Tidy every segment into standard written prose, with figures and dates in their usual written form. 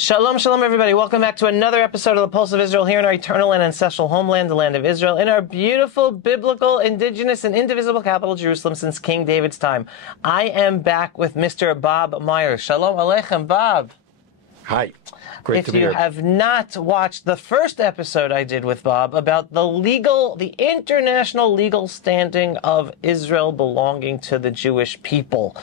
Shalom, shalom, everybody. Welcome back to another episode of the Pulse of Israel here in our eternal and ancestral homeland, the land of Israel, in our beautiful, biblical, indigenous, and indivisible capital, Jerusalem, since King David's time. I am back with Mr. Bob Meyer. Shalom aleichem, Bob. Hi. Great to be here. If you have not watched the first episode I did with Bob about the international legal standing of Israel belonging to the Jewish people,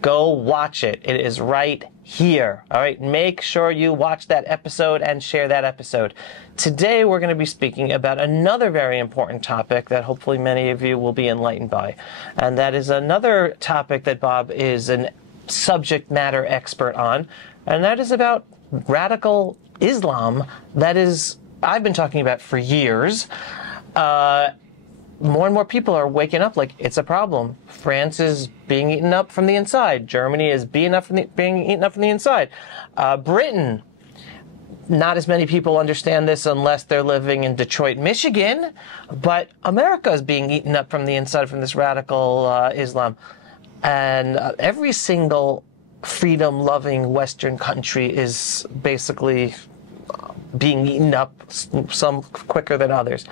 go watch it. It is right here. All right. Make sure you watch that episode and share that episode. Today, we're going to be speaking about another very important topic that hopefully many of you will be enlightened by. And that is another topic that Bob is a subject matter expert on. And that is about radical Islam. That is, I've been talking about for years. More and more people are waking up like it's a problem. France is being eaten up from the inside. Germany is being eaten up from the inside. Britain, not as many people understand this unless they're living in Detroit, Michigan, but America is being eaten up from the inside from this radical Islam. And every single freedom-loving Western country is basically being eaten up, some quicker than others.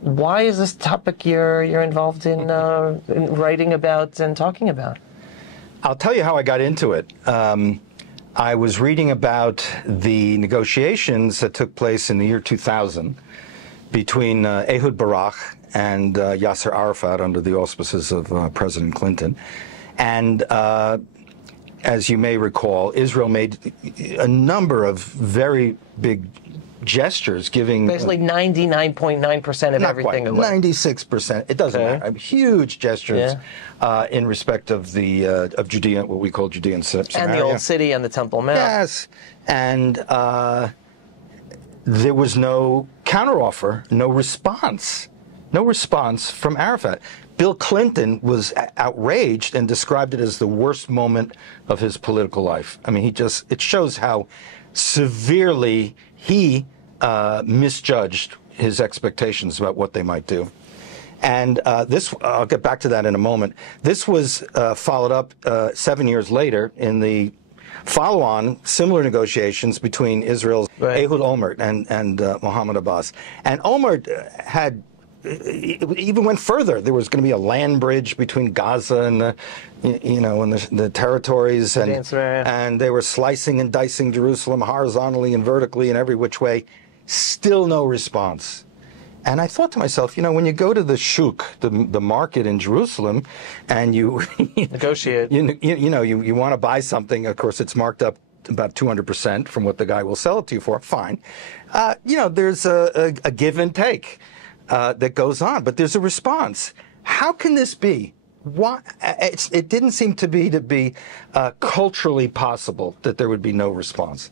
Why is this topic you're involved in writing about and talking about? I'll tell you how I got into it. I was reading about the negotiations that took place in the year 2000 between Ehud Barak and Yasser Arafat under the auspices of President Clinton. And as you may recall, Israel made a number of very big gestures, giving basically 99.9% of everything away. 96%. It doesn't matter. Huge gestures in respect of the of Judea, what we call Judea and Samaria, and the old city and the Temple Mount. Yes, and there was no counteroffer, no response from Arafat. Bill Clinton was outraged and described it as the worst moment of his political life. I mean, it shows how severely he misjudged his expectations about what they might do. And I'll get back to that in a moment. This was followed up 7 years later in the follow-on similar negotiations between Israel's Ehud Olmert and Mohammed Abbas. And Olmert it even went further. There was going to be a land bridge between Gaza and the territories, and they were slicing and dicing Jerusalem horizontally and vertically in every which way. Still no response. And I thought to myself, when you go to the shuk, the market in Jerusalem, and you negotiate, you want to buy something. Of course, it's marked up about 200% from what the guy will sell it to you for. Fine. There's a give and take that goes on, but there's a response. How can this be? Why? It didn't seem to be culturally possible that there would be no response.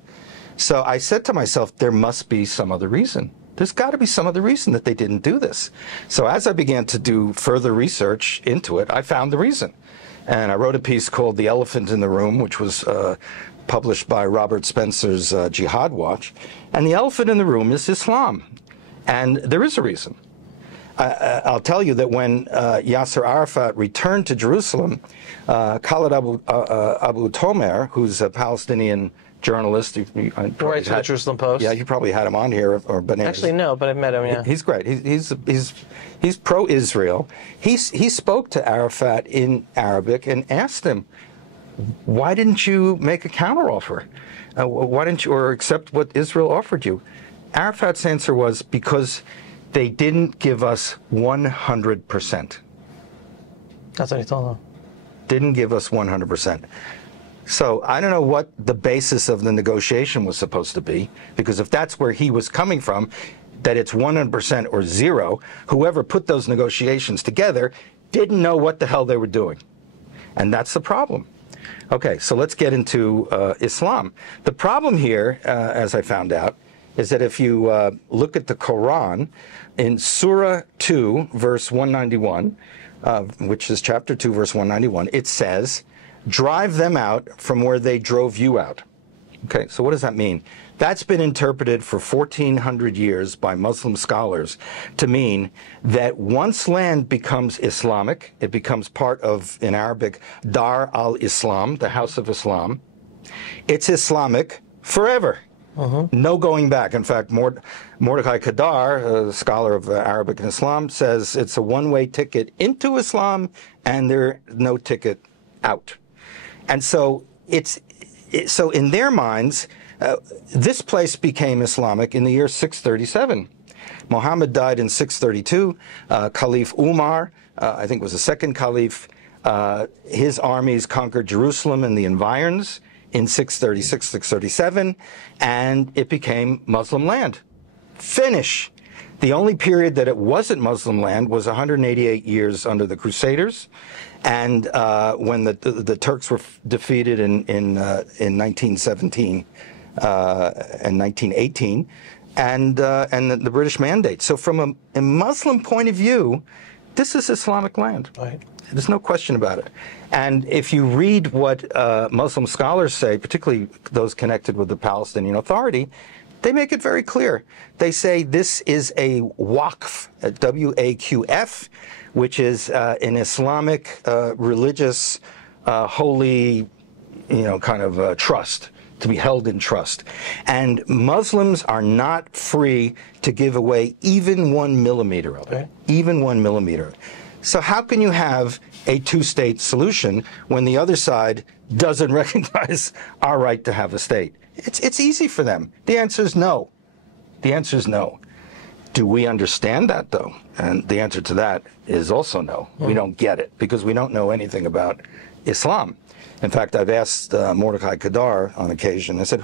So I said to myself, there must be some other reason. There's got to be some other reason that they didn't do this. So as I began to do further research into it, I found the reason. And I wrote a piece called The Elephant in the Room, which was published by Robert Spencer's Jihad Watch. And the elephant in the room is Islam. And there is a reason. I'll tell you that when Yasser Arafat returned to Jerusalem, Khaled Abu Tomer, who's a Palestinian journalist, writes for the Jerusalem Post. Yeah, you probably had him on here, Actually, no, but I've met him. Yeah, he's great. He's pro-Israel. He spoke to Arafat in Arabic and asked him, "Why didn't you make a counteroffer? Why didn't you or accept what Israel offered you?" Arafat's answer was, because they didn't give us 100%. That's what he told them. Didn't give us 100%. So I don't know what the basis of the negotiation was supposed to be, because if that's where he was coming from, that it's 100% or zero, whoever put those negotiations together didn't know what the hell they were doing. And that's the problem. Okay, so let's get into Islam. The problem here, as I found out, is that if you look at the Quran, in Surah 2, verse 191, which is chapter 2, verse 191, it says, "Drive them out from where they drove you out." Okay, so what does that mean? That's been interpreted for 1,400 years by Muslim scholars to mean that once land becomes Islamic, it becomes part of, in Arabic, Dar al-Islam, the House of Islam. It's Islamic forever. No going back. In fact, Mordecai Kadar, a scholar of Arabic and Islam, says it's a one-way ticket into Islam and there's no ticket out. And so so in their minds, this place became Islamic in the year 637. Muhammad died in 632. Caliph Umar, I think was the second caliph, his armies conquered Jerusalem and the environs in 636, 637, and it became Muslim land. Finish. The only period that it wasn't Muslim land was 188 years under the Crusaders, and when the Turks were defeated in 1917 and 1918, and the British Mandate. So from a Muslim point of view, this is Islamic land. Right. There's no question about it. And if you read what Muslim scholars say, particularly those connected with the Palestinian Authority, they make it very clear. They say this is a waqf, a W-A-Q-F, which is an Islamic religious holy, kind of trust, to be held in trust. And Muslims are not free to give away even 1 millimeter of it, okay. Even 1 millimeter. So how can you have a two-state solution when the other side doesn't recognize our right to have a state? It's easy for them. The answer is no. The answer is no. Do we understand that, though? And the answer to that is also no. We don't get it because we don't know anything about Islam. In fact, I've asked Mordecai Kadar on occasion. I said,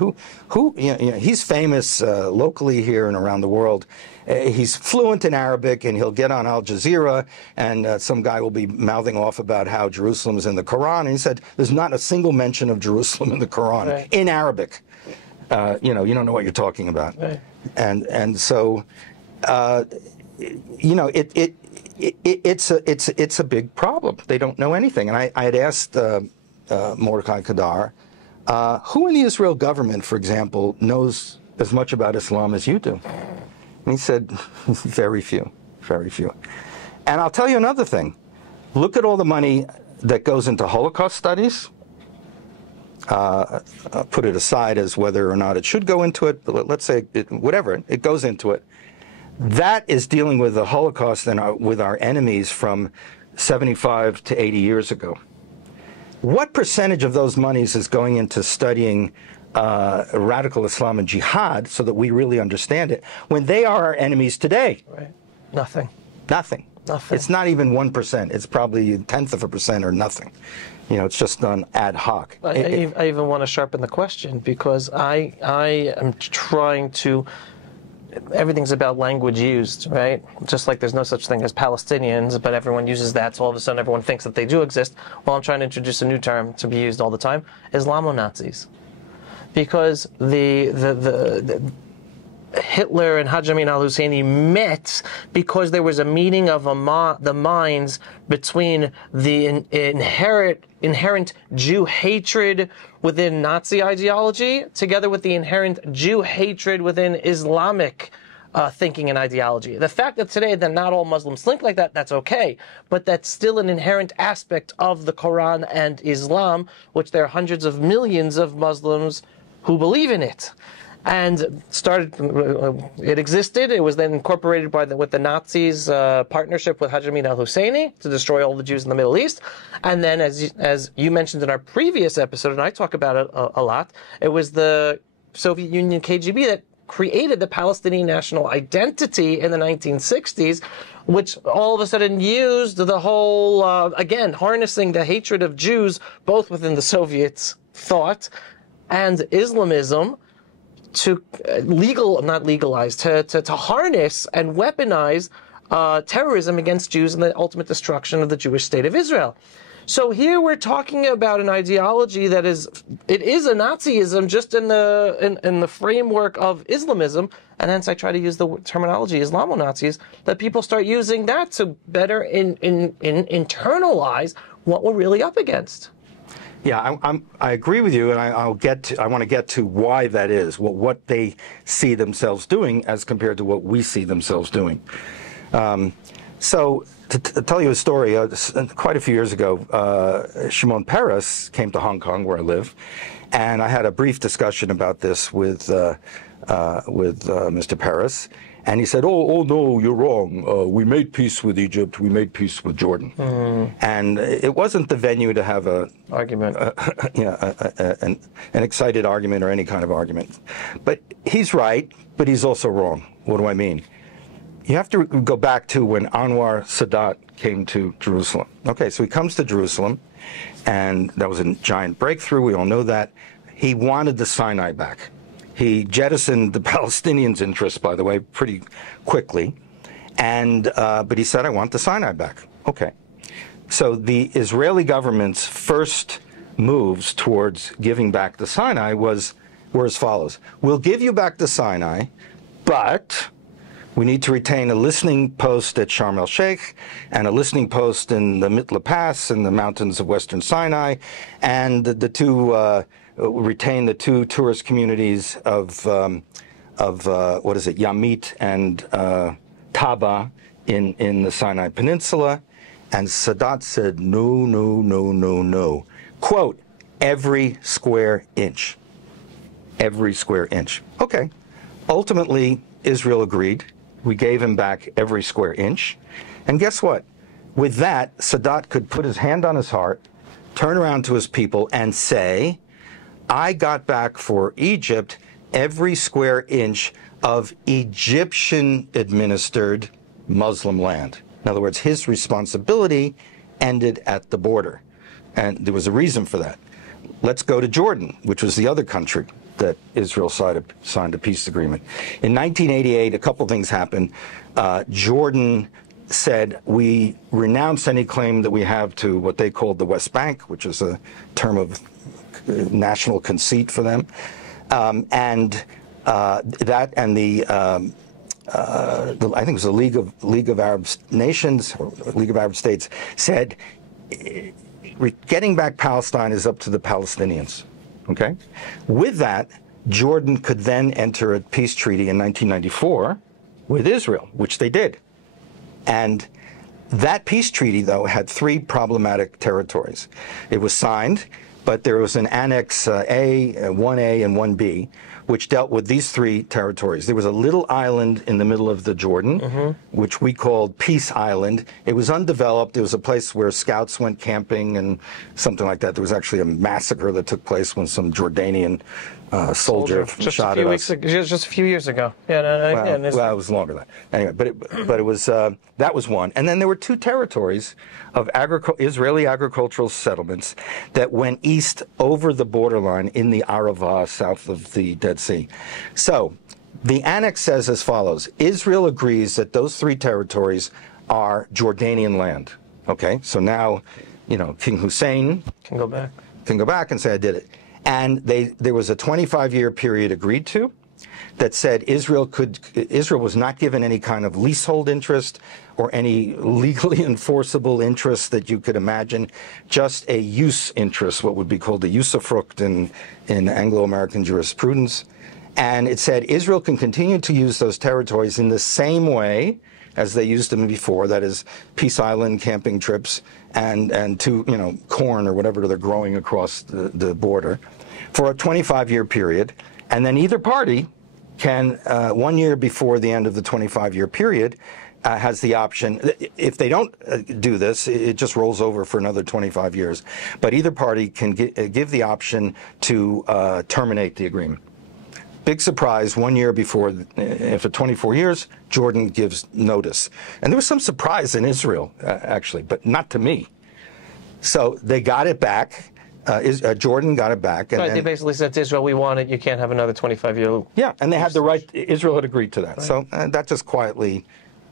he's famous locally here and around the world. He's fluent in Arabic, and he'll get on Al Jazeera, and some guy will be mouthing off about how Jerusalem is in the Quran. And he said, there's not a single mention of Jerusalem in the Quran, right, in Arabic. You don't know what you're talking about. Right. And so, it's a big problem. They don't know anything. And I had asked Mordecai Kadar, who in the Israel government, for example, knows as much about Islam as you do? And he said, very few, very few. And I'll tell you another thing. Look at all the money that goes into Holocaust studies. Put it aside as whether or not it should go into it, but let's say whatever, it goes into it. That is dealing with the Holocaust and with our enemies from 75 to 80 years ago. What percentage of those monies is going into studying radical Islam and jihad so that we really understand it when they are our enemies today? Right. Nothing. Nothing. Nothing. It's not even 1%. It's probably 1/10% or nothing. It's just done ad hoc. I even want to sharpen the question because I am trying to. Everything's about language used, right? Just like there's no such thing as Palestinians, but everyone uses that, so all of a sudden everyone thinks that they do exist. Well, I'm trying to introduce a new term to be used all the time: Islamo-Nazis, because the Hitler and Hajj Amin al-Husseini met because there was a meeting of the minds between the inherent Jew hatred within Nazi ideology, together with the inherent Jew hatred within Islamic thinking and ideology. The fact that today that not all Muslims think like that, that's okay, but that's still an inherent aspect of the Quran and Islam, which there are hundreds of millions of Muslims who believe in it. And it existed. It was then incorporated with the Nazis' partnership with Hajj Amin al-Husseini to destroy all the Jews in the Middle East. And then, as you mentioned in our previous episode, and I talk about it a lot, it was the Soviet Union KGB that created the Palestinian national identity in the 1960s, which all of a sudden used the whole, again, harnessing the hatred of Jews, both within the Soviets' thought and Islamism, to to harness and weaponize terrorism against Jews and the ultimate destruction of the Jewish state of Israel. So here we're talking about an ideology that is a Nazism just in the framework of Islamism, and hence I try to use the terminology Islamo-Nazis, that people start using that to better internalize what we're really up against. Yeah, I agree with you, and I want to get to why that is, what they see themselves doing as compared to what we see themselves doing. So, to tell you a story, quite a few years ago, Shimon Peres came to Hong Kong, where I live, and I had a brief discussion about this with Mr. Peres, and he said, "Oh no, you're wrong. We made peace with Egypt. We made peace with Jordan." And it wasn't the venue to have an excited argument or any kind of argument. But he's right, but he's also wrong. What do I mean? You have to go back to when Anwar Sadat came to Jerusalem. Okay, so he comes to Jerusalem, and that was a giant breakthrough. We all know that. He wanted the Sinai back. He jettisoned the Palestinians' interests, by the way, pretty quickly. And but he said, "I want the Sinai back." Okay. So the Israeli government's first moves towards giving back the Sinai were as follows: "We'll give you back the Sinai, but we need to retain a listening post at Sharm el-Sheikh and a listening post in the Mitla Pass in the mountains of Western Sinai, and retain the two tourist communities of Yamit and Taba in the Sinai Peninsula." And Sadat said, "No, no, no, no, no. Quote, every square inch. Every square inch." Okay. Ultimately, Israel agreed. We gave him back every square inch. And guess what? With that, Sadat could put his hand on his heart, turn around to his people and say, "I got back for Egypt every square inch of Egyptian-administered Muslim land." In other words, his responsibility ended at the border. And there was a reason for that. Let's go to Jordan, which was the other country that Israel signed a peace agreement. In 1988, a couple things happened. Jordan said, "We renounce any claim that we have to what they called the West Bank," which is a term of national conceit for them. I think it was the League of Arab Nations, or League of Arab States, said, getting back Palestine is up to the Palestinians. Okay? With that, Jordan could then enter a peace treaty in 1994 with Israel, which they did. And that peace treaty, though, had three problematic territories. It was signed, but there was an Annex A, 1A, and 1B, which dealt with these three territories. There was a little island in the middle of the Jordan, which we called Peace Island. It was undeveloped. It was a place where scouts went camping and something like that. There was actually a massacre that took place when some Jordanian soldier shot at us. Just a few years ago. Yeah, well, it was longer than that. Anyway, but it was that was one. And then there were two territories of Israeli agricultural settlements that went east over the borderline in the Arava, south of the Dead Sea. So the annex says as follows: Israel agrees that those three territories are Jordanian land. Okay, so now, King Hussein can go back and say, "I did it." And there was a 25-year period agreed to that said Israel was not given any kind of leasehold interest or any legally enforceable interest that you could imagine, just a use interest, what would be called a usufruct in Anglo-American jurisprudence. And it said Israel can continue to use those territories in the same way as they used them before, that is Peace Island camping trips and to, corn or whatever they're growing across the border for a 25-year period. And then either party can, 1 year before the end of the 25-year period, has the option. If they don't do this, it just rolls over for another 25 years. But either party can give the option to terminate the agreement. Big surprise, 1 year before, after 24 years, Jordan gives notice. And there was some surprise in Israel, actually, but not to me. So they got it back. Jordan got it back. And they basically said to Israel, "We want it. You can't have another 25-year." Yeah, and they had the right. Israel had agreed to that. Right. So that just quietly,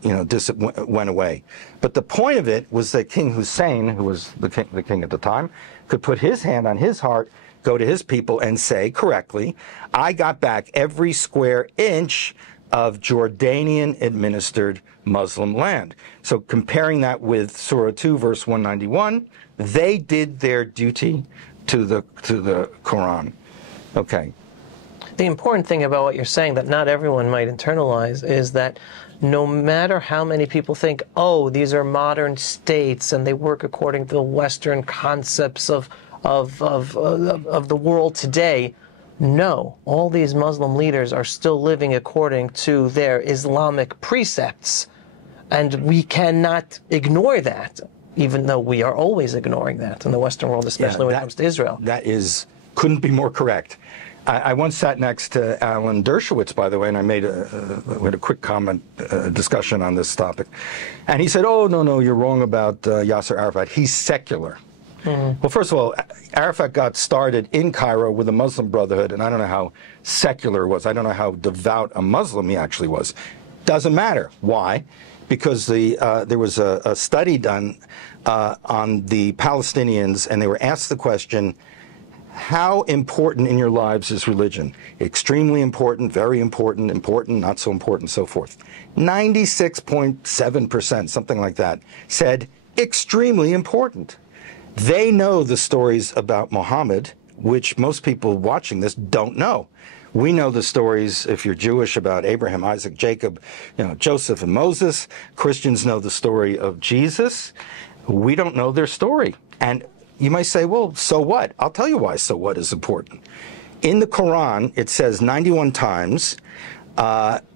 went away. But the point of it was that King Hussein, who was the king at the time, could put his hand on his heart, go to his people and say correctly, "I got back every square inch of Jordanian-administered Muslim land." So comparing that with Surah 2, verse 191, they did their duty to the Quran. Okay. The important thing about what you're saying that not everyone might internalize is that no matter how many people think, oh, these are modern states and they work according to the Western concepts of the world today, no, all these Muslim leaders are still living according to their Islamic precepts. And we cannot ignore that, even though we are always ignoring that in the Western world, especially when it comes to Israel. That couldn't be more correct. I once sat next to Alan Dershowitz, by the way, and I made we had a quick comment discussion on this topic. And he said, oh, no, you're wrong about Yasser Arafat. He's secular. Well, first of all, Arafat got started in Cairo with the Muslim Brotherhood, and I don't know how secular it was. I don't know how devout a Muslim he actually was. Doesn't matter. Why? Because there was a study done on the Palestinians, and they were asked the question, how important in your lives is religion? Extremely important, very important, important, not so important, so forth. 96.7%, something like that, said extremely important. They know the stories about Muhammad, which most people watching this don't know. We know the stories, if you're Jewish, about Abraham, Isaac, Jacob, Joseph and Moses. Christians know the story of Jesus. We don't know their story. And you might say, well, so what? I'll tell you why so what is important. In the Quran, it says 91 times,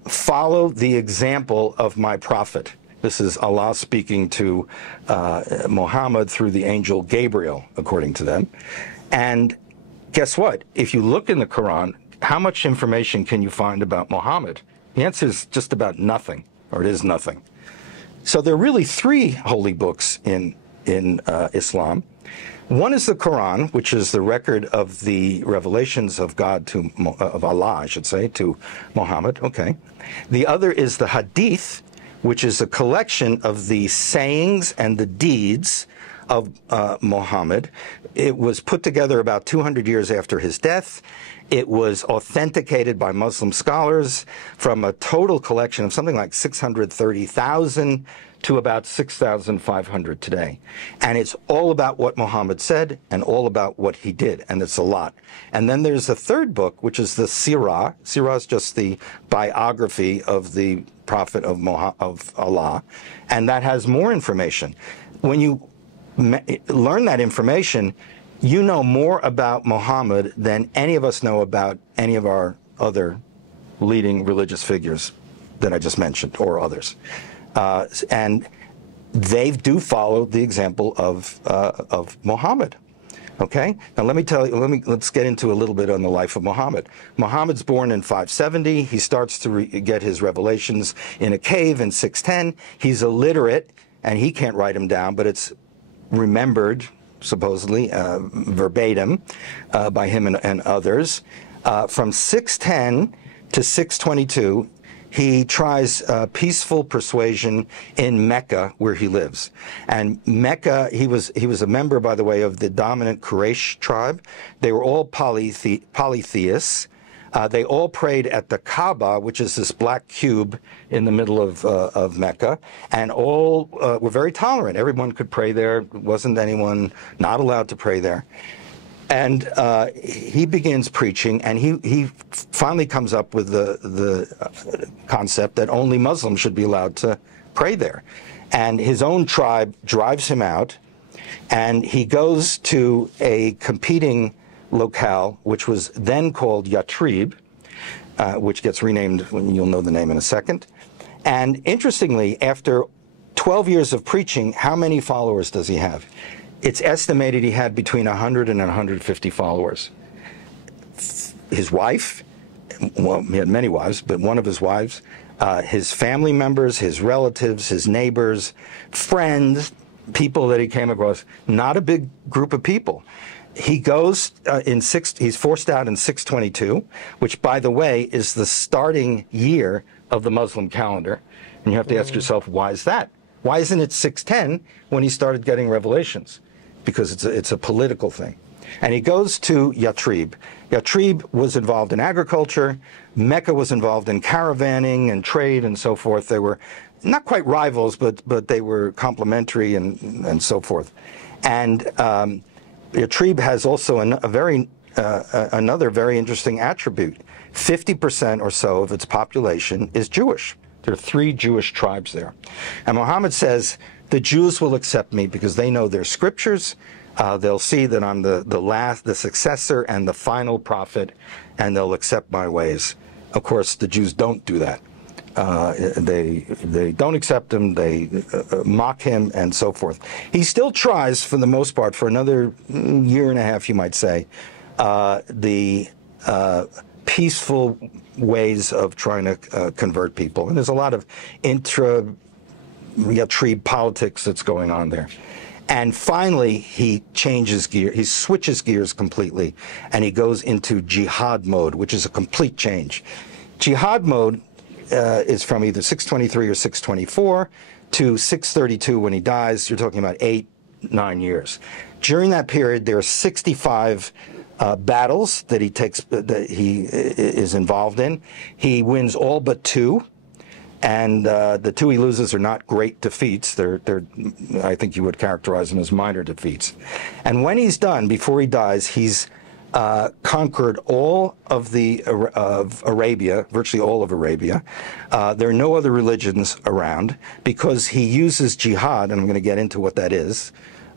follow the example of my prophet. This is Allah speaking to Muhammad through the angel Gabriel, according to them. And guess what? If you look in the Quran, how much information can you find about Muhammad? The answer is just about nothing, or it is nothing. So there are really three holy books in Islam. One is the Quran, which is the record of the revelations of God of Allah, I should say, to Muhammad. Okay. The other is the Hadith, which is a collection of the sayings and the deeds of Muhammad. It was put together about 200 years after his death. It was authenticated by Muslim scholars from a total collection of something like 630,000 to about 6,500 today. And it's all about what Muhammad said and all about what he did, and it's a lot. And then there's a third book, which is the Sirah. Sirah is just the biography of the Prophet of Allah, and that has more information. When you learn that information, you know more about Muhammad than any of us know about any of our other leading religious figures that I just mentioned, or others. And they do follow the example of Muhammad. Okay? Now let me tell you, let's get into a little bit on the life of Muhammad. Muhammad's born in 570. He starts to get his revelations in a cave in 610. He's illiterate, and he can't write them down, but it's remembered, supposedly, verbatim by him and others. From 610 to 622, he tries peaceful persuasion in Mecca, where he lives. And Mecca, he was a member, by the way, of the dominant Quraysh tribe. They were all polytheists. They all prayed at the Kaaba, which is this black cube in the middle of Mecca, and all were very tolerant. Everyone could pray there. Wasn't anyone not allowed to pray there. And he begins preaching, and he finally comes up with the concept that only Muslims should be allowed to pray there. And his own tribe drives him out, and he goes to a competing locale, which was then called Yatrib, which gets renamed, you'll know the name in a second. And interestingly, after 12 years of preaching, how many followers does he have? It's estimated he had between 100 and 150 followers. His wife, well, he had many wives, but one of his wives, his family members, his relatives, his neighbors, friends, people that he came across, not a big group of people. He goes he's forced out in 622, which, by the way, is the starting year of the Muslim calendar. And you have to ask yourself, why is that? Why isn't it 610 when he started getting revelations? Because it's a political thing. And he goes to Yatrib. Yatrib was involved in agriculture. Mecca was involved in caravanning and trade and so forth. They were not quite rivals, but they were complementary and so forth. And Yatrib has also another very interesting attribute. 50% or so of its population is Jewish. There are 3 Jewish tribes there. And Muhammad says, the Jews will accept me because they know their scriptures. They'll see that I'm the successor and the final prophet, and they'll accept my ways. Of course, the Jews don't do that. They don't accept him, they mock him, and so forth. He still tries, for the most part, for another year and a half, you might say, the peaceful ways of trying to convert people. And there's a lot of intra-tribe politics that's going on there. And finally, he changes gear, he switches gears completely, and he goes into jihad mode, which is a complete change. Jihad mode is from either 623 or 624 to 632 when he dies. You're talking about 8-9 years. During that period, there are 65 battles that he is involved in. He wins all but 2. And the 2 he loses are not great defeats. They're I think you would characterize them as minor defeats. And when he's done, before he dies, he's conquered all of Arabia, virtually all of Arabia. There are no other religions around because he uses jihad, and I'm going to get into what that is,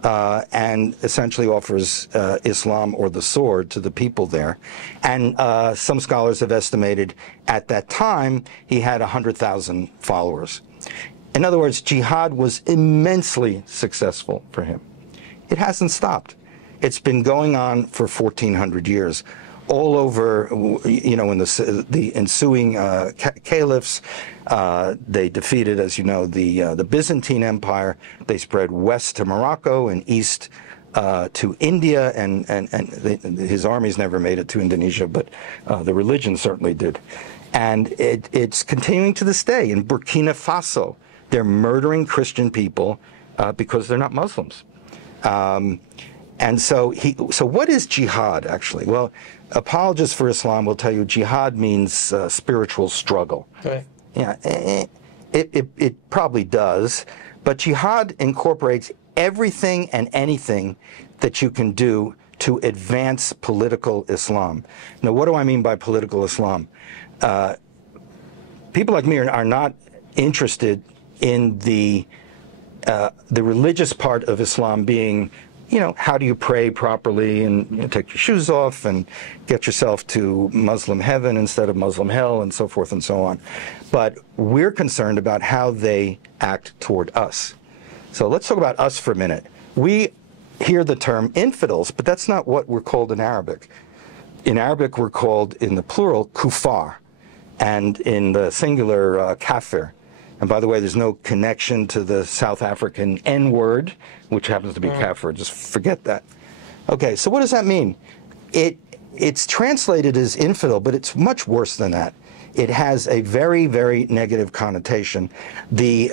and essentially offers Islam or the sword to the people there. And some scholars have estimated at that time he had 100,000 followers. In other words, jihad was immensely successful for him. It hasn't stopped. It's been going on for 1,400 years, all over, you know, in the ensuing caliphs. They defeated, as you know, the Byzantine Empire. They spread west to Morocco and east to India, and his armies never made it to Indonesia, but the religion certainly did. And it's continuing to this day. In Burkina Faso, they're murdering Christian people because they're not Muslims. And so what is jihad, actually? Well, apologists for Islam will tell you jihad means spiritual struggle. Okay. Yeah, it probably does, but jihad incorporates everything and anything that you can do to advance political Islam. Now, what do I mean by political Islam? People like me are not interested in the religious part of Islam being, you know, how do you pray properly and, you know, take your shoes off and get yourself to Muslim heaven instead of Muslim hell and so forth and so on. But we're concerned about how they act toward us. So let's talk about us for a minute. We hear the term infidels, but that's not what we're called in Arabic. In Arabic, we're called, in the plural, kuffar, and in the singular, kafir. And by the way, there's no connection to the South African N-word, which happens to be kafir. Just forget that. Okay, so what does that mean? It's translated as infidel, but it's much worse than that. It has a very, very negative connotation. The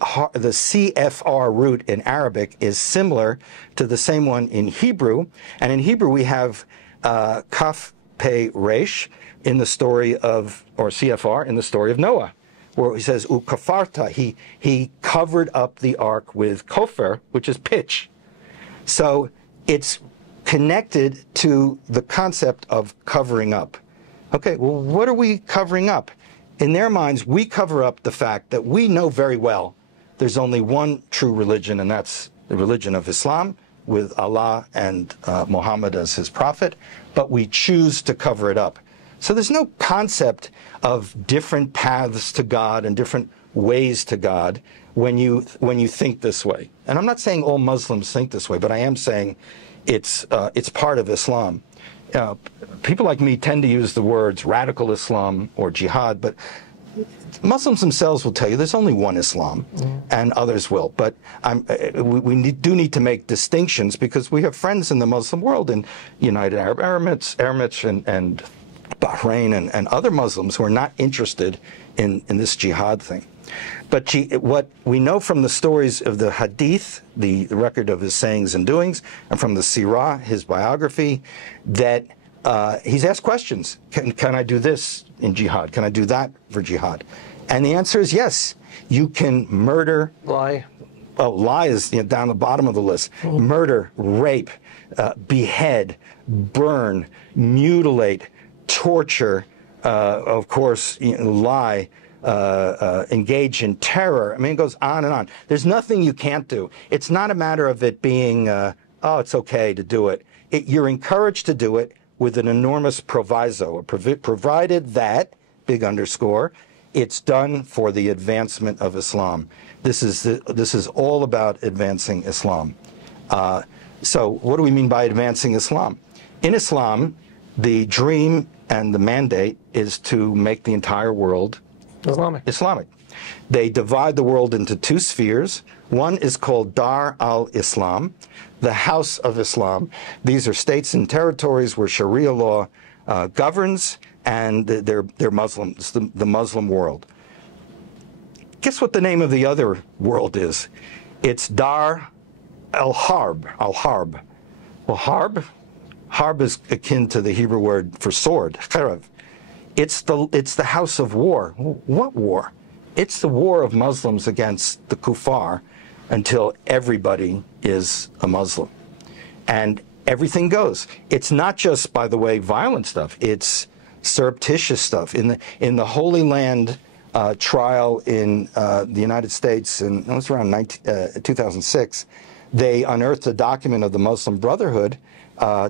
CFR root in Arabic is similar to the same one in Hebrew. And in Hebrew, we have kaf, pe, resh in the story of, or CFR, in the story of Noah, where he says, ukafarta, he covered up the ark with kofer, which is pitch. So it's connected to the concept of covering up. Okay, well, what are we covering up? In their minds, we cover up the fact that we know very well there's only one true religion, and that's the religion of Islam, with Allah and Muhammad as his prophet, but we choose to cover it up. So there's no concept of different paths to God and different ways to God when you think this way. And I'm not saying all Muslims think this way, but I am saying it's part of Islam. People like me tend to use the words radical Islam or jihad, but Muslims themselves will tell you there's only one Islam, and others will. But we do need to make distinctions because we have friends in the Muslim world, in United Arab Emirates and Bahrain and other Muslims who are not interested in this jihad thing. But what we know from the stories of the Hadith, the record of his sayings and doings, and from the Sirah, his biography, that he's asked questions. Can I do this in jihad? Can I do that for jihad? And the answer is yes. You can murder. Lie. Oh, lie is down the bottom of the list. Murder, rape, behead, burn, mutilate, torture, of course, lie, engage in terror. I mean, it goes on and on. There's nothing you can't do. It's not a matter of it being, oh, it's okay to do it. You're encouraged to do it with an enormous proviso, provided that, big underscore, it's done for the advancement of Islam. This is all about advancing Islam. So what do we mean by advancing Islam? In Islam, the dream and the mandate is to make the entire world Islamic. They divide the world into two spheres. One is called Dar al-Islam, the House of Islam. These are states and territories where Sharia law governs, and they're Muslims, the Muslim world. Guess what the name of the other world is? It's Dar al-Harb. Well, harb is akin to the Hebrew word for sword, cherev. It's the house of war. What war? It's the war of Muslims against the kuffar until everybody is a Muslim. And everything goes. It's not just, by the way, violent stuff. It's surreptitious stuff. In the Holy Land trial in the United States, and it was around 2006, they unearthed a document of the Muslim Brotherhood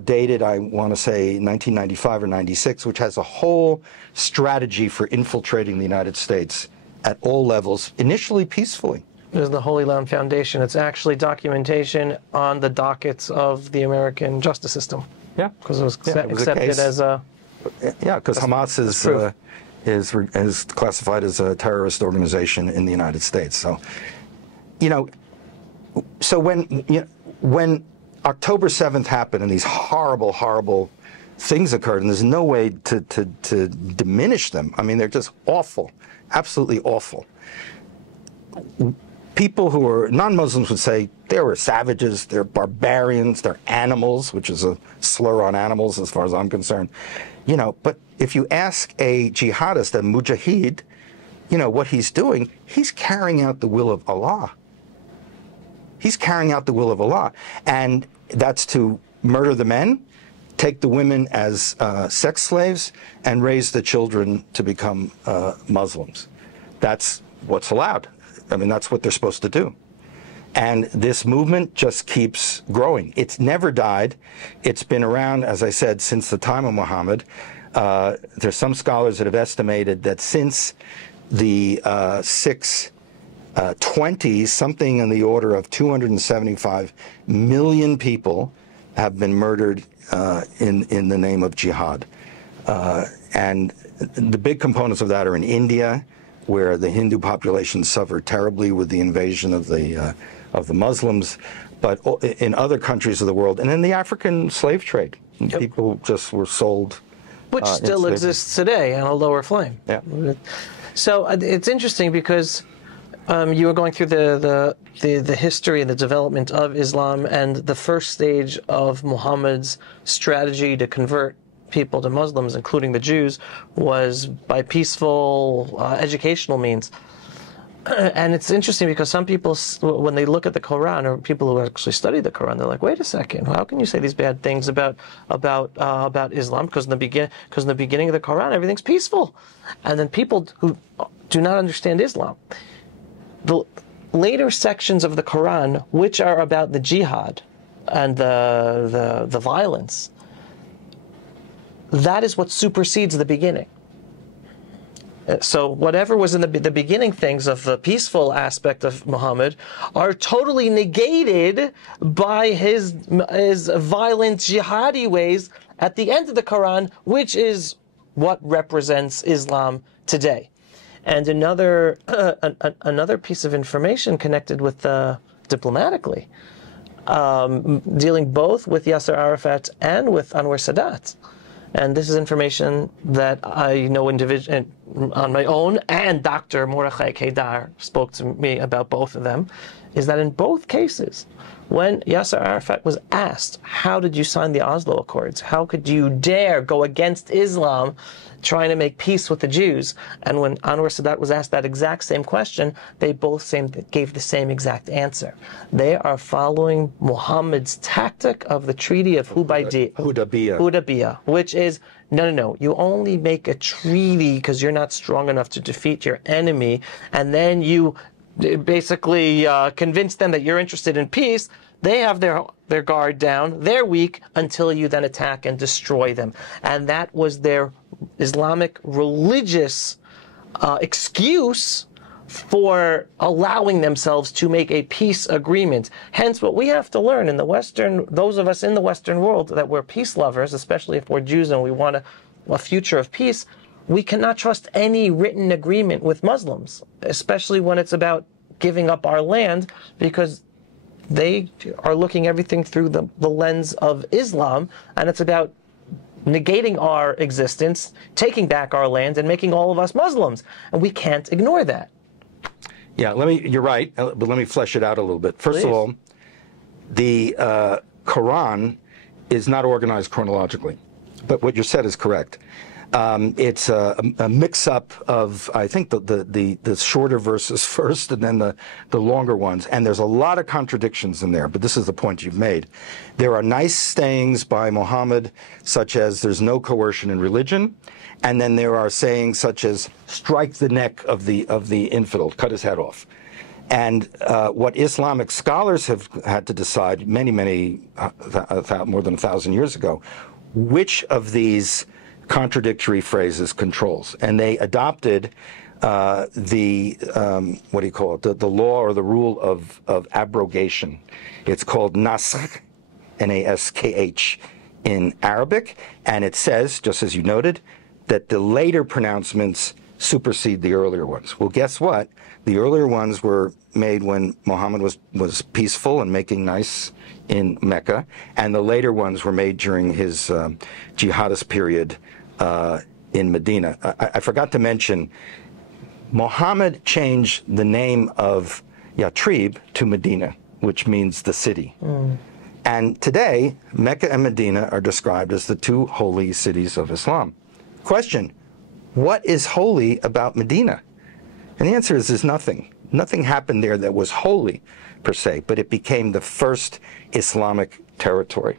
dated, I want to say, 1995 or 96, which has a whole strategy for infiltrating the United States at all levels, initially peacefully. There's the Holy Land Foundation. It's actually documentation on the dockets of the American justice system. Yeah. Because it was accepted as a... Yeah, because Hamas is classified as a terrorist organization in the United States. So, when October 7th happened and these horrible, horrible things occurred, and there's no way to diminish them. I mean, they're just awful, absolutely awful. People who are non-Muslims would say they were savages, they're barbarians, they're animals, which is a slur on animals as far as I'm concerned. But if you ask a jihadist, a mujahid, what he's doing, he's carrying out the will of Allah. He's carrying out the will of Allah. And that's to murder the men, take the women as sex slaves, and raise the children to become Muslims. That's what's allowed. I mean, that's what they're supposed to do. And this movement just keeps growing. It's never died. It's been around, as I said, since the time of Muhammad. There's some scholars that have estimated that since the 620s, something in the order of 275 million people have been murdered in the name of jihad. And the big components of that are in India, where the Hindu population suffered terribly with the invasion of the Muslims, but in other countries of the world, and in the African slave trade, people just were sold. Which still exists today on a lower flame. Yeah. So it's interesting because you were going through the history and the development of Islam, and the first stage of Muhammad's strategy to convert people to Muslims, including the Jews, was by peaceful educational means. And it's interesting because some people, when they look at the Quran, or people who actually study the Quran, they're like, "Wait a second, how can you say these bad things about Islam? Because in the beginning of the Quran, everything's peaceful." And then people who do not understand Islam, the later sections of the Quran, which are about the jihad and the violence, that is what supersedes the beginning. So whatever was in the beginning things of the peaceful aspect of Muhammad are totally negated by his violent jihadi ways at the end of the Quran, which is what represents Islam today. And another piece of information connected with diplomatically, dealing both with Yasser Arafat and with Anwar Sadat. And this is information that I know on my own, and Dr. Mordechai Kedar spoke to me about both of them, is that in both cases, when Yasser Arafat was asked, how did you sign the Oslo Accords? How could you dare go against Islam trying to make peace with the Jews. And when Anwar Sadat was asked that exact same question, they both gave the same exact answer. They are following Muhammad's tactic of the Treaty of Hudaybiyah, which is, no, you only make a treaty because you're not strong enough to defeat your enemy, and then you basically convince them that you're interested in peace. They have their guard down, they're weak, until you then attack and destroy them. And that was their Islamic religious excuse for allowing themselves to make a peace agreement. Hence, what we have to learn in the Western, those of us in the Western world, that we're peace lovers, especially if we're Jews and we want a future of peace, we cannot trust any written agreement with Muslims, especially when it's about giving up our land, because they are looking everything through the lens of Islam, and it's about negating our existence, taking back our land, and making all of us Muslims. And we can't ignore that. Yeah, you're right, but let me flesh it out a little bit. First Please. of all, the Quran is not organized chronologically, but what you said is correct. It's a mix-up of, I think, the shorter verses first and then the longer ones. And there's a lot of contradictions in there, but this is the point you've made. There are nice sayings by Muhammad, such as there's no coercion in religion. And then there are sayings such as strike the neck of the infidel, cut his head off. And what Islamic scholars have had to decide more than 1,000 years ago, which of these contradictory phrases controls. And they adopted what do you call it, the law or the rule of abrogation. It's called naskh, N-A-S-K-H in Arabic, and it says, just as you noted, that the later pronouncements supersede the earlier ones. Well, guess what? The earlier ones were made when Muhammad was peaceful and making nice in Mecca, and the later ones were made during his jihadist period in Medina. I forgot to mention, Muhammad changed the name of Yathrib to Medina, which means the city. And today, Mecca and Medina are described as the two holy cities of Islam. Question, what is holy about Medina? And the answer is there's nothing. Nothing happened there that was holy, per se, but it became the first Islamic territory,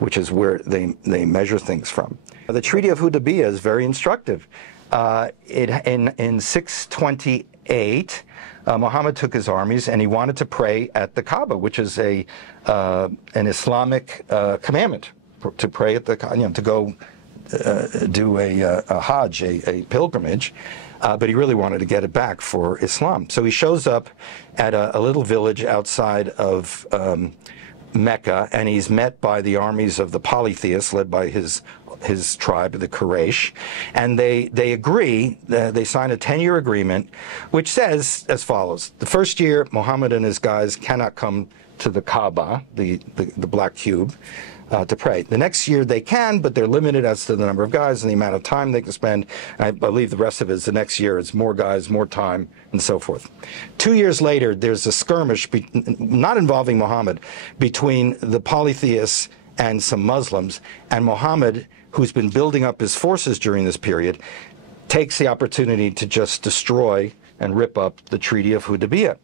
which is where they measure things from. The Treaty of Hudaybiyah is very instructive. In 628, Muhammad took his armies and he wanted to pray at the Kaaba, which is an Islamic commandment to pray at the Kaaba, to go do a Hajj, a pilgrimage. But he really wanted to get it back for Islam. So he shows up at a little village outside of Mecca, and he's met by the armies of the polytheists, led by his tribe, the Quraysh, and they agree, they sign a 10-year agreement, which says as follows. The first year, Muhammad and his guys cannot come to the Kaaba, the black cube, to pray. The next year they can, but they're limited as to the number of guys and the amount of time they can spend. I believe the rest of it is the next year. It's more guys, more time, and so forth. 2 years later, there's a skirmish, not involving Muhammad, between the polytheists and some Muslims, and Muhammad, who's been building up his forces during this period, takes the opportunity to just destroy and rip up the Treaty of Hudaybiyah.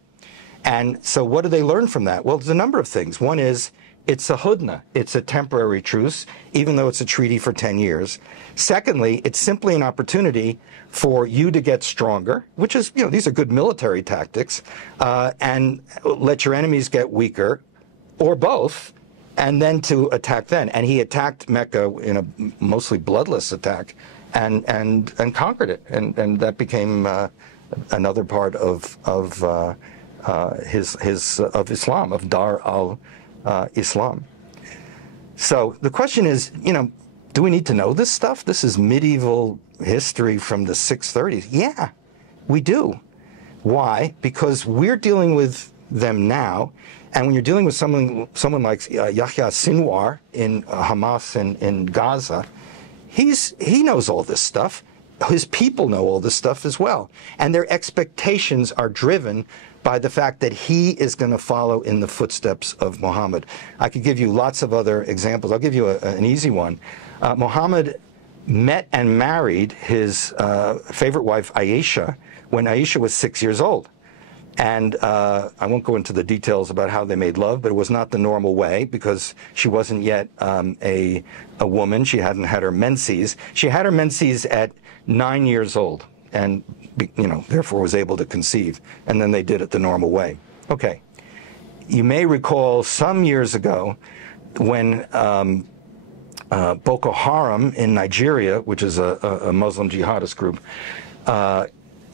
And so what do they learn from that? Well, there's a number of things. One is, it's a hudna. It's a temporary truce, even though it's a treaty for 10 years. Secondly, it's simply an opportunity for you to get stronger, which is, these are good military tactics, and let your enemies get weaker, or both, and then to attack then. And he attacked Mecca in a mostly bloodless attack and conquered it. And that became another part of Islam, of Dar al-Islam. So the question is, do we need to know this stuff? This is medieval history from the 630s. Yeah, we do. Why? Because we're dealing with them now. And when you're dealing with someone like Yahya Sinwar in Hamas in Gaza, he knows all this stuff. His people know all this stuff as well. And their expectations are driven by the fact that he is going to follow in the footsteps of Muhammad. I could give you lots of other examples. I'll give you an easy one. Muhammad met and married his favorite wife, Aisha, when Aisha was 6 years old. And I won't go into the details about how they made love, but it was not the normal way because she wasn't yet a woman. She hadn't had her menses. She had her menses at 9 years old and, therefore was able to conceive. And then they did it the normal way. Okay. You may recall some years ago when Boko Haram in Nigeria, which is a Muslim jihadist group,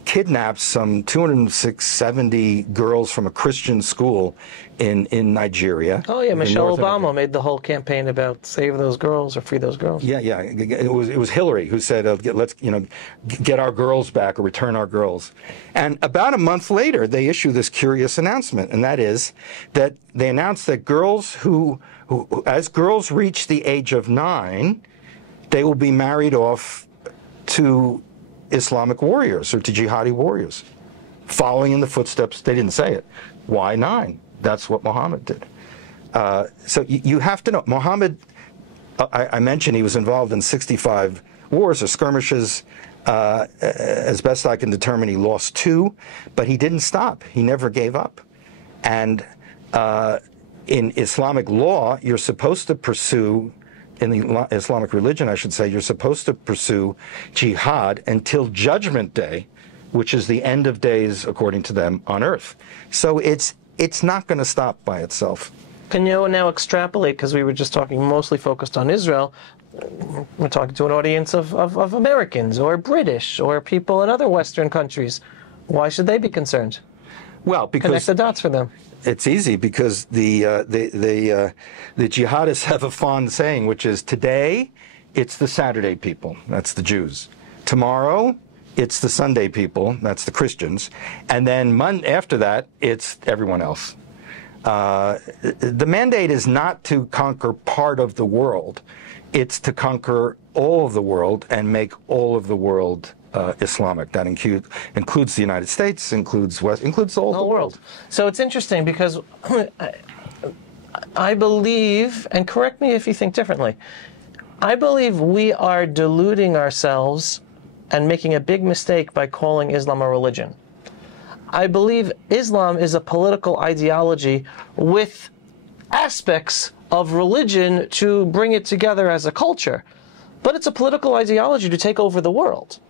kidnapped some 270 girls from a Christian school in Nigeria. Oh yeah, Michelle Obama made the whole campaign about save those girls or free those girls. Yeah. It was Hillary who said, let's get our girls back or return our girls. And about a month later, they issue this curious announcement, and that is that they announced that girls who as girls reach the age of 9, they will be married off to Islamic warriors or to jihadi warriors, following in the footsteps. They didn't say it. Why 9? That's what Muhammad did. So you have to know, Muhammad, I mentioned he was involved in 65 wars or skirmishes. As best I can determine, he lost 2, but he didn't stop. He never gave up. And in Islamic law, you're supposed to pursue, in the Islamic religion, I should say, you're supposed to pursue jihad until Judgment Day, which is the end of days, according to them, on earth. So it's not going to stop by itself. Can you now extrapolate, because we were just talking mostly focused on Israel, we're talking to an audience of Americans or British or people in other Western countries. Why should they be concerned? Well, because connect the dots for them. It's easy because the jihadists have a fond saying, which is today it's the Saturday people, that's the Jews. Tomorrow it's the Sunday people, that's the Christians, and then after that it's everyone else. The mandate is not to conquer part of the world; it's to conquer all of the world and make all of the world Islamic. That includes the United States, includes the whole world. So it's interesting because I believe, and correct me if you think differently, I believe we are deluding ourselves and making a big mistake by calling Islam a religion. I believe Islam is a political ideology with aspects of religion to bring it together as a culture, but it's a political ideology to take over the world.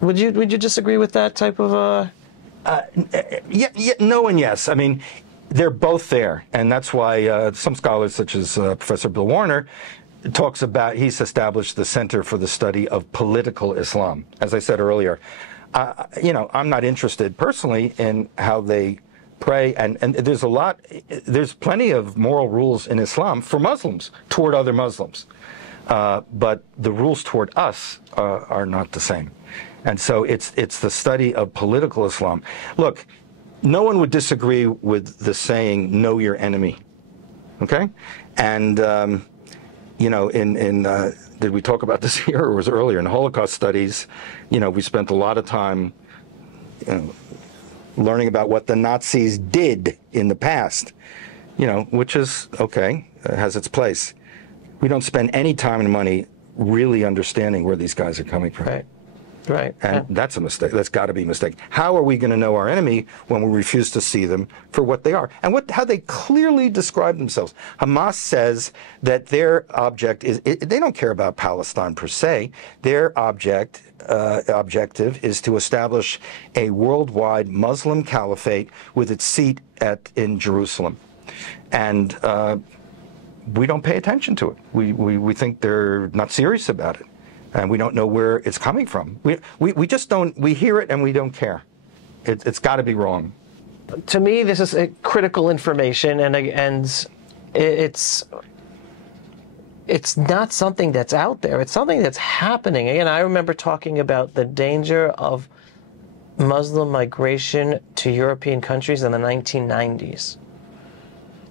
Would you disagree with that type of Yeah, no and yes. I mean, they're both there, and that's why some scholars, such as Professor Bill Warner, talks about, he's established the Center for the Study of Political Islam. As I said earlier, I'm not interested personally in how they pray, and there's plenty of moral rules in Islam for Muslims toward other Muslims, but the rules toward us are not the same. And so it's the study of political Islam. Look, no one would disagree with the saying, know your enemy, okay? And, did we talk about this here or was it earlier? In Holocaust studies, we spent a lot of time, learning about what the Nazis did in the past, which is, okay, has its place. We don't spend any time and money really understanding where these guys are coming from. Right. And that's a mistake. That's got to be a mistake. How are we going to know our enemy when we refuse to see them for what they are and how they clearly describe themselves? Hamas says that their object is, they don't care about Palestine per se. Their objective is to establish a worldwide Muslim caliphate with its seat in Jerusalem. And we don't pay attention to it. We think they're not serious about it. And we don't know where it's coming from. We just don't, we hear it and we don't care. It's got to be wrong. To me, this is critical information, and it's not something that's out there. It's something that's happening. Again, I remember talking about the danger of Muslim migration to European countries in the 1990s.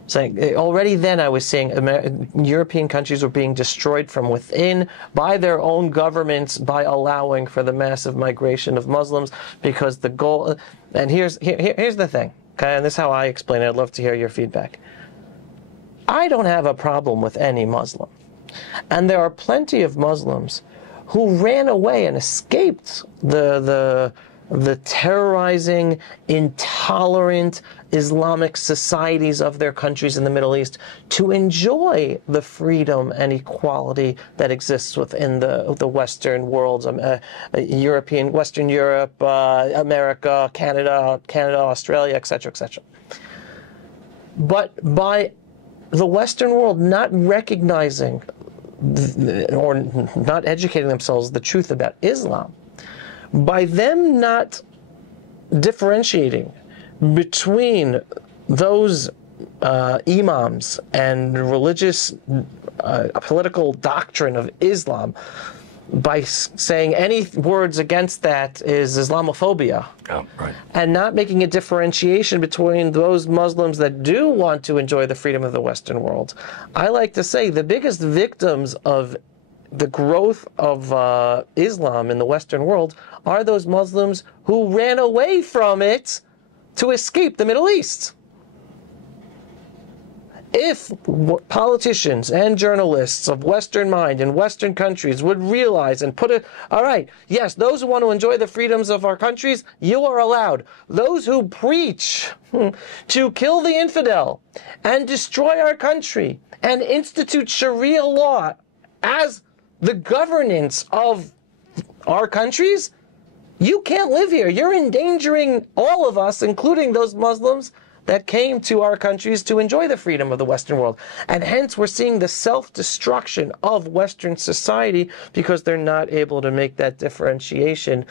Saying already then I was saying European countries were being destroyed from within by their own governments by allowing for the massive migration of Muslims, because the goal, and here's the thing, okay, and this is how I explain it. I'd love to hear your feedback. I don't have a problem with any Muslim, and there are plenty of Muslims who ran away and escaped the terrorizing, intolerant Islamic societies of their countries in the Middle East to enjoy the freedom and equality that exists within the Western worlds, Western Europe, America, Canada, Australia, etc., etc. But by the Western world not recognizing or not educating themselves the truth about Islam, by them not differentiating between those imams and religious political doctrine of Islam, by saying any words against that is Islamophobia, and not making a differentiation between those Muslims that do want to enjoy the freedom of the Western world. I like to say the biggest victims of the growth of Islam in the Western world are those Muslims who ran away from it to escape the Middle East. If politicians and journalists of Western mind in Western countries would realize and put it, all right, yes, those who want to enjoy the freedoms of our countries, you are allowed. Those who preach to kill the infidel and destroy our country and institute Sharia law as the governance of our countries, you can't live here. You're endangering all of us, including those Muslims that came to our countries to enjoy the freedom of the Western world. And hence we're seeing the self-destruction of Western society because they're not able to make that differentiation.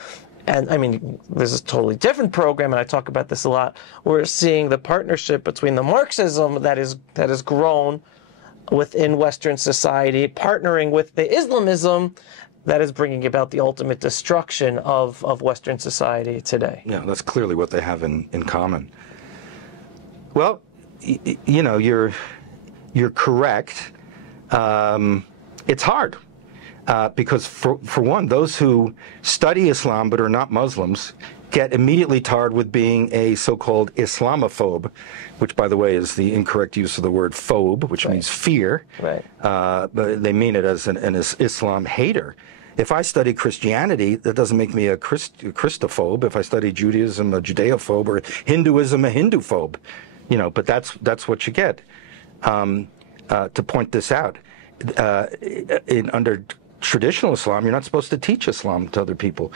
And I mean, this is a totally different program, and I talk about this a lot. We're seeing the partnership between the Marxism that has grown within Western society, partnering with the Islamism that is bringing about the ultimate destruction of Western society today. Yeah, that's clearly what they have in common. Well, you know, you're correct. It's hard because, for one, those who study Islam but are not Muslims get immediately tarred with being a so-called Islamophobe, which, by the way, is the incorrect use of the word phobe, which means fear. Right. But they mean it as an Islam hater. If I study Christianity, that doesn't make me a Christophobe. If I study Judaism, a Judeophobe, or Hinduism, a Hinduphobe. You know, but that's what you get. To point this out, under traditional Islam, you're not supposed to teach Islam to other people.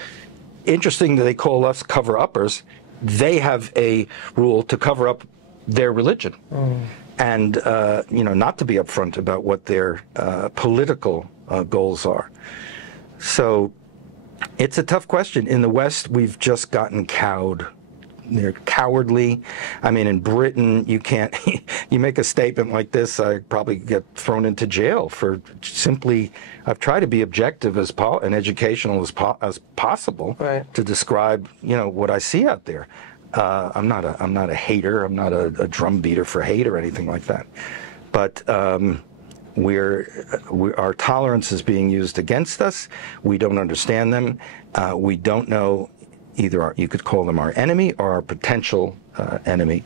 Interesting that they call us cover-uppers. They have a rule to cover up their religion, and you know, not to be upfront about what their political goals are. So it's a tough question. In the West, we've just gotten cowed. They're cowardly. I mean, in Britain, you can't, you make a statement like this, I probably get thrown into jail for simply, I've tried to be objective and educational as possible to describe, you know, what I see out there. I'm not a hater. I'm not a drum beater for hate or anything like that. But our tolerance is being used against us. We don't understand them. We don't know either you could call them our enemy or our potential enemy,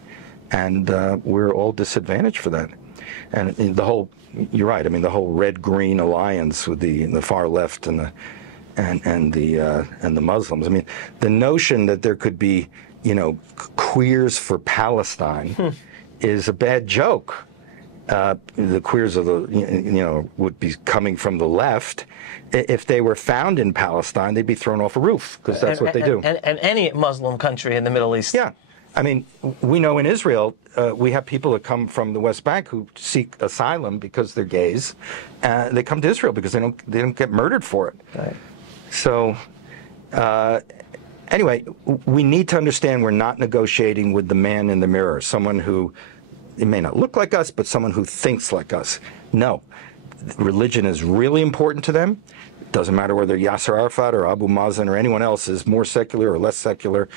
and we're all disadvantaged for that. And the whole, you're right. I mean, the whole red-green alliance with the far left and the Muslims. I mean, the notion that there could be, you know, queers for Palestine is a bad joke. The queers of the, you know, would be coming from the left. If they were found in Palestine, they'd be thrown off a roof, because that's what they do. And any Muslim country in the Middle East. Yeah. I mean, we know in Israel, we have people that come from the West Bank who seek asylum because they're gays. They come to Israel because they don't get murdered for it. Right. So, anyway, we need to understand we're not negotiating with the man in the mirror, someone who, it may not look like us, but someone who thinks like us. No. Religion is really important to them. It doesn't matter whether Yasser Arafat or Abu Mazen or anyone else is more secular or less secular.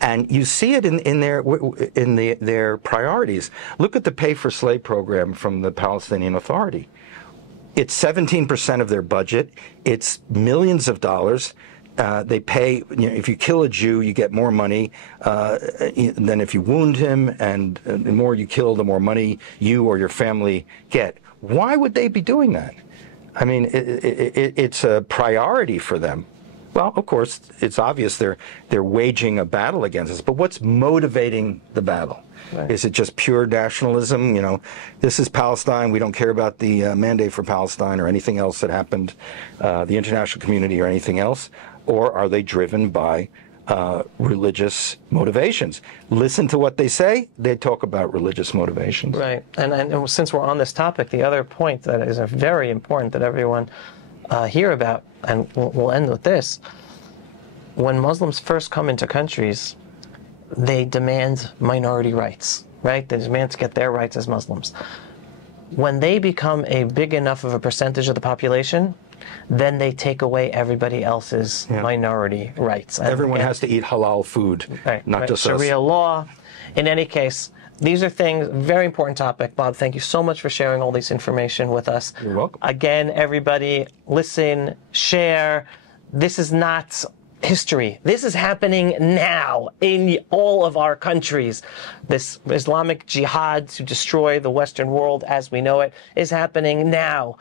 And you see it in their priorities. Look at the pay-for-slave program from the Palestinian Authority. It's 17% of their budget. It's millions of dollars. They pay, you know, if you kill a Jew, you get more money than if you wound him, and the more you kill, the more money you or your family get. Why would they be doing that? I mean, it's a priority for them. Well, of course, it's obvious they're waging a battle against us, but what's motivating the battle? Right. Is it just pure nationalism? You know, this is Palestine. We don't care about the mandate for Palestine or anything else that happened, the international community or anything else? Or are they driven by religious motivations? Listen to what they say. They talk about religious motivations. Right. And since we're on this topic, the other point that is very important that everyone hear about, and we'll end with this. When Muslims first come into countries, they demand minority rights, right? They demand to get their rights as Muslims. When they become a big enough of a percentage of the population, then they take away everybody else's minority rights. And everyone has to eat halal food, not just us. Sharia law. In any case, these are things, very important topic. Bob, thank you so much for sharing all this information with us. You're welcome. Again, everybody, listen, share. This is not history. This is happening now in all of our countries. This Islamic jihad to destroy the Western world as we know it is happening now.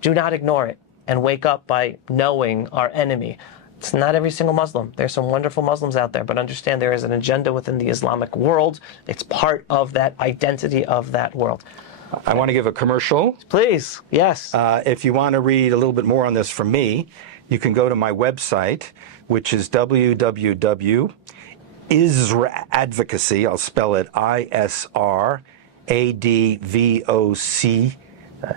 Do not ignore it and wake up by knowing our enemy. It's not every single Muslim. There's some wonderful Muslims out there, but understand there is an agenda within the Islamic world. It's part of that identity of that world. I want to give a commercial. Please, yes. If you want to read a little bit more on this from me, you can go to my website, which is www.isradvocacy. I'll spell it ISRADVOC.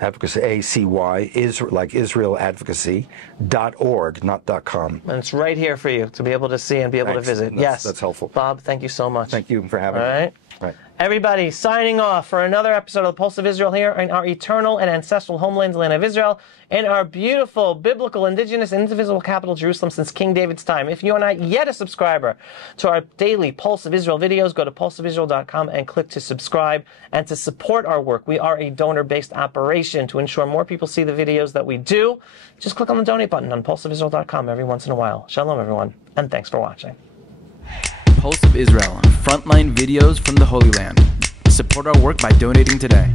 Advocacy, ACY, like Israel Advocacy.org, not .com. And it's right here for you to be able to see and be able to visit. Yes. That's helpful. Bob, thank you so much. Thank you for having me. All right. Right. Everybody, signing off for another episode of the Pulse of Israel here in our eternal and ancestral homeland, the land of Israel, in our beautiful, biblical, indigenous, and indivisible capital, Jerusalem, since King David's time. If you are not yet a subscriber to our daily Pulse of Israel videos, go to pulseofisrael.com and click to subscribe and to support our work. We are a donor-based operation. To ensure more people see the videos that we do, just click on the donate button on pulseofisrael.com every once in a while. Shalom, everyone, and thanks for watching. Pulse of Israel, frontline videos from the Holy Land. Support our work by donating today.